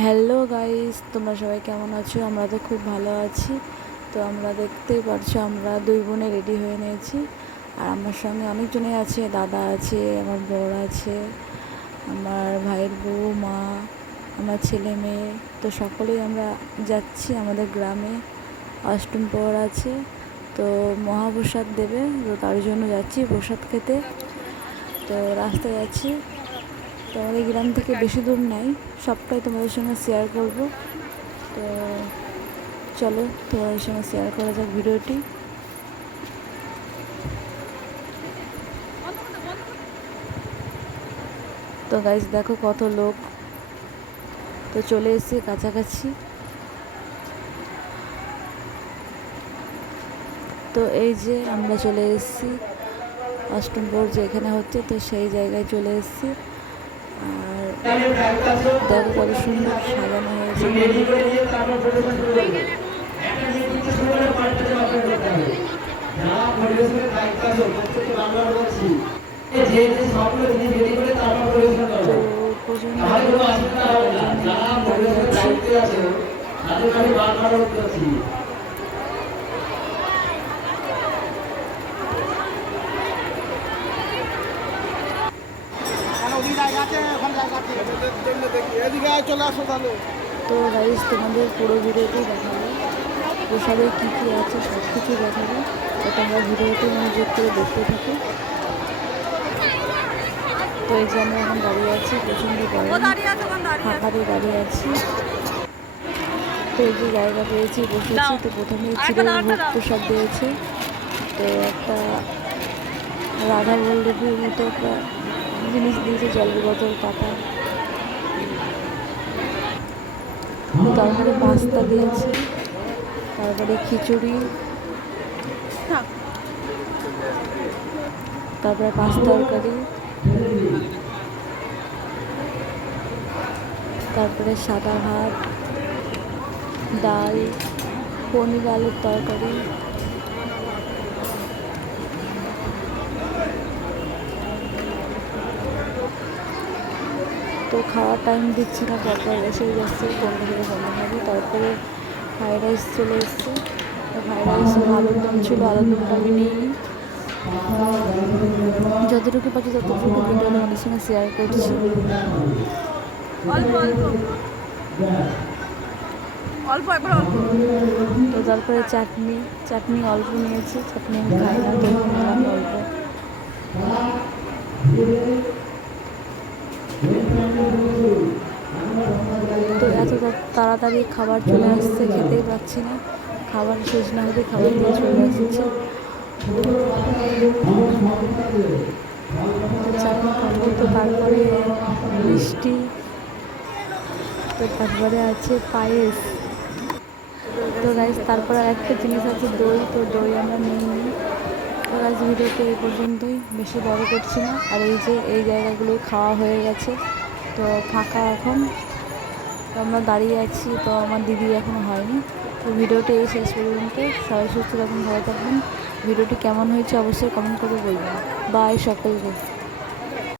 Hello guys তোমরা সবাই কেমন আছো? আমরা তো খুব ভালো আছি। তো আমরা দেখতেই পারছ, আমরা দুই বোনে রেডি হয়ে নিয়েছি। আর আমার সঙ্গে অনেকজনই আছে। দাদা আছে, আমার বর আছে, আমার ভাইয়ের বউ, মা আমার ছেলে মেয়ে, তো সকলেই আমরা যাচ্ছি আমাদের গ্রামে। অষ্টম পর আছে, তো মহাপ্রসাদ দেবে, তো তার জন্য যাচ্ছি প্রসাদ খেতে। তো রাস্তায় যাচ্ছি তো আমাদের গ্রাম থেকে বেশি দূর নাই, সবটাই তোমাদের সঙ্গে শেয়ার করব। তো চলো, তোমাদের সঙ্গে শেয়ার করা যাক ভিডিওটি। তো গাইজ দেখো কত লোক। তো চলে এসেছি কাছাকাছি। তো এই যে আমরা চলে এসেছি বোর্ড যেখানে হচ্ছে, তো সেই জায়গায় চলে এসেছি। আর দেখো কত সুন্দর সাজানো হয়েছে। তো করবে প্রচণ্ড তাহলে কোনো অসুবিধা হবে না যারা পরিবেশনের দায়িত্বে আছে তাদের আমি বারবার অনুরোধ করছি এদিকে আয়, চলে আসো তাহলে তো গাইজ তোমাদের পুরো ভিডিওটি দেখাবো। প্রসাদে কী কী আছে সব কিছু দেখাবো। তো তোমরা ভিডিওটি মনোযোগ করে দেখতে থাকো। তো এই যে আমরা এখন দাঁড়িয়ে আছি প্রচণ্ড গরম। ফাঁকাতে দাঁড়িয়ে আছি তো এই যে জায়গা পেয়েছি বসেছি। তো প্রথমে চিরভোগ প্রসাদ দিয়েছে। তো একটা রাধা বল্লভীর মতো একটা জিনিস দিয়েছে জলের বোতল পাতা। তারপরে পাস্তা দিয়েছে তারপরে খিচুড়ি। তারপরে পাঁচ তরকারি। তারপরে সাদা ভাত, ডাল, পনির আলুর তরকারি। তো খাওয়ার টাইম দিচ্ছি না, পরপর এসে যাচ্ছে, পনেরো থেকে পনেরো হবে তারপরে ফ্রাইড রাইস চলে এসছে। ফ্রাইড রাইস আলুর দম ছিল, আলুর দমটা আমি নিই। যতটুকু পাচ্ছি ততটুকু ভিডিও তোমাদের সঙ্গে শেয়ার করছি। অল্প অল্প। অল্প তো তারপরে চাটনি চাটনি অল্প নিয়েছি, চাটনি আমি খাই না, তো অল্প। তো এত তাড়াতাড়ি খাবার চলে আসছে, খেতেই পাচ্ছি না। খাবার শেষ না হতে খাবার দিয়ে চলে আসছে। চাটনি খাব তো তারপরে মিষ্টি। তো তারপরে আছে পায়েস। তো গাইজ তারপরে একটা জিনিস আছে দই। তো দই আমরা নিই তো গাইজ ভিডিওতে এই পর্যন্তই। বেশি বড় করছি না। আর এই যে এই জায়গাগুলো খাওয়া হয়ে গেছে। তো ফাঁকা এখন। তো আমরা দাঁড়িয়ে আছি। তো আমার দিদি এখনও হয়নি। তো ভিডিওটি এই শেষ পর্যন্ত। সবাই সুস্থ থাকুন, ভালো থাকবেন ভিডিওটি কেমন হয়েছে অবশ্যই কমেন্ট করে বলবেন। বাই সকলকে।